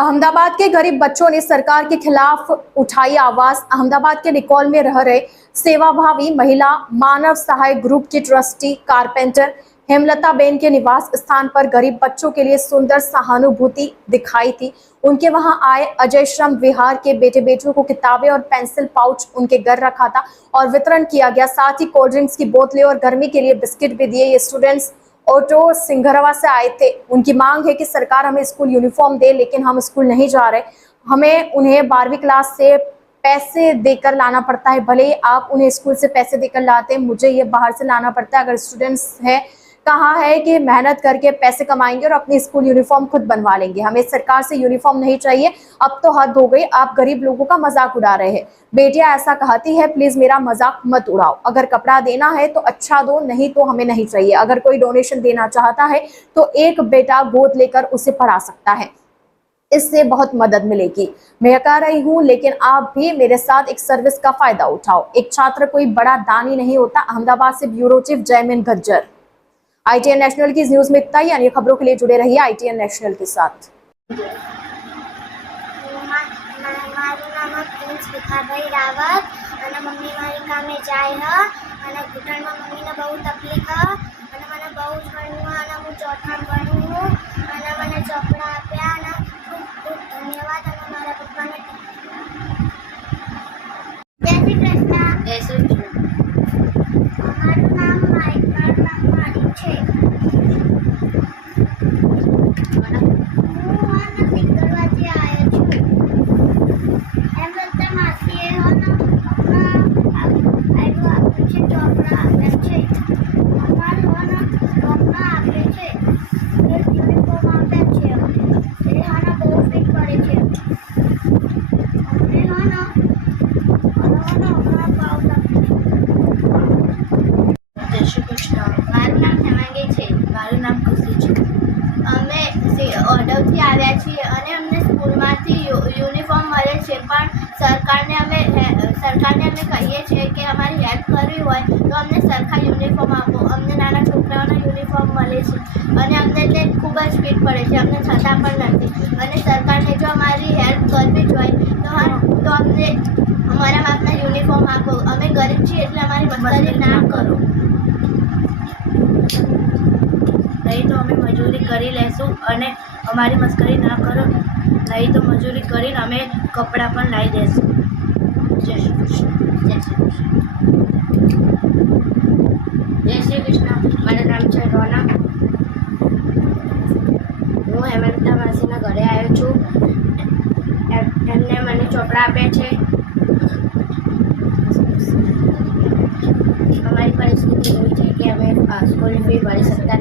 अहमदाबाद के गरीब बच्चों ने सरकार के खिलाफ उठाई आवाज। अहमदाबाद के निकोल में रह रहे सेवाभावी महिला मानव सहाय ग्रुप की ट्रस्टी कारपेंटर हेमलता बेन के निवास स्थान पर गरीब बच्चों के लिए सुंदर सहानुभूति दिखाई थी। उनके वहां आए अजय श्रम विहार के बेटे बेटियों को किताबें और पेंसिल पाउच उनके घर रखा था और वितरण किया गया। साथ ही कोल्ड ड्रिंक्स की बोतलें और गर्मी के लिए बिस्किट भी दिए। ये स्टूडेंट्स ऑटो सिंघरवा से आए थे। उनकी मांग है कि सरकार हमें स्कूल यूनिफॉर्म दे, लेकिन हम स्कूल नहीं जा रहे। हमें उन्हें 12वीं क्लास से पैसे देकर लाना पड़ता है। भले ही आप उन्हें स्कूल से पैसे देकर लाते हैं, मुझे ये बाहर से लाना पड़ता है। अगर स्टूडेंट्स है, कहा है कि मेहनत करके पैसे कमाएंगे और अपनी स्कूल यूनिफॉर्म खुद बनवा लेंगे। हमें सरकार से यूनिफॉर्म नहीं चाहिए। अब तो हद हो गई, आप गरीब लोगों का मजाक उड़ा रहे हैं। बेटियां ऐसा कहती है, प्लीज मेरा मजाक मत उड़ाओ। अगर कपड़ा देना है तो अच्छा दो, नहीं तो हमें नहीं चाहिए। अगर कोई डोनेशन देना चाहता है तो एक बेटा गोद लेकर उसे पढ़ा सकता है, इससे बहुत मदद मिलेगी। मैं कह रही हूँ, लेकिन आप भी मेरे साथ एक सर्विस का फायदा उठाओ। एक छात्र कोई बड़ा दानी नहीं होता। अहमदाबाद से bureau chief Jaymin Gajjar. ITN national की इस न्यूज में इतना ही। अन्य खबरों के लिए जुड़े रहिए ITN नेशनल के साथ। मम्मी मारी कामे जाए है અને ઘૂંટણમાં મમ્મીને બહુ તકલીફ છે અને મને બહુ જ ગણ્યું અને હું ચોથા ભણું અને મને ચોપડા આપ્યા અને ખૂબ ખૂબ ધન્યવાદ અને મારા પપ્પાને જય શ્રી કૃષ્ણ। જય શ્રી કૃષ્ણ। અમારું નામ માઇકલ રામાણી છે। હું આના સિંગરવાથી આવ્યો છું। એમ લગતા માસીએ ચોપડા આપ્યા છે। અમારું ચોપડા આપે છે, યુનિફોર્મ આપ્યા છે। એ આના બહુ ફિટ પડે છે અમને હમણાં ભાવ લાગે છે। જય શ્રી કૃષ્ણ। મારું નામ હેમાંગી છે। મારું નામ ખુશી છે। અમે ઓર્ડરથી આવ્યા છીએ અને અમને સ્કૂલમાંથી યુનિફોર્મ મળે છે, પણ સરકારને અમે કહીએ છીએ કે અમારી હેલ્પ કરવી હોય તો અમને સરખા યુનિફોર્મ આપો। અમને નાના છોકરાઓના યુનિફોર્મ મળે છે અને અમને તે ખૂબ જ ફિટ પડે છે, અમને છતાં પણ નથી। અને સરકારને જો અમારી હેલ્પ કરવી જ હોય તો અમને અમારા માપના યુનિફોર્મ આપો। અમે ગરીબ છીએ એટલે અમારી મદદ ના કરો, નહીં તો અમે મજૂરી કરી લેશું અને અમારી મસ્કરી ના કરો, નહીં તો મજૂરી કરીને અમે કપડાં પણ લાવી દેશું। જય શ્રી કૃષ્ણ। જય શ્રી કૃષ્ણ। જય શ્રી કૃષ્ણ। મારું નામ છે રોનક। હું હેમંતા માસીના ઘરે આવ્યો છું। એમને મને ચોપડા આપ્યા છે। અમારી પરિસ્થિતિ એવી છે કે અમે સ્કૂલની ફી ભરી શકતા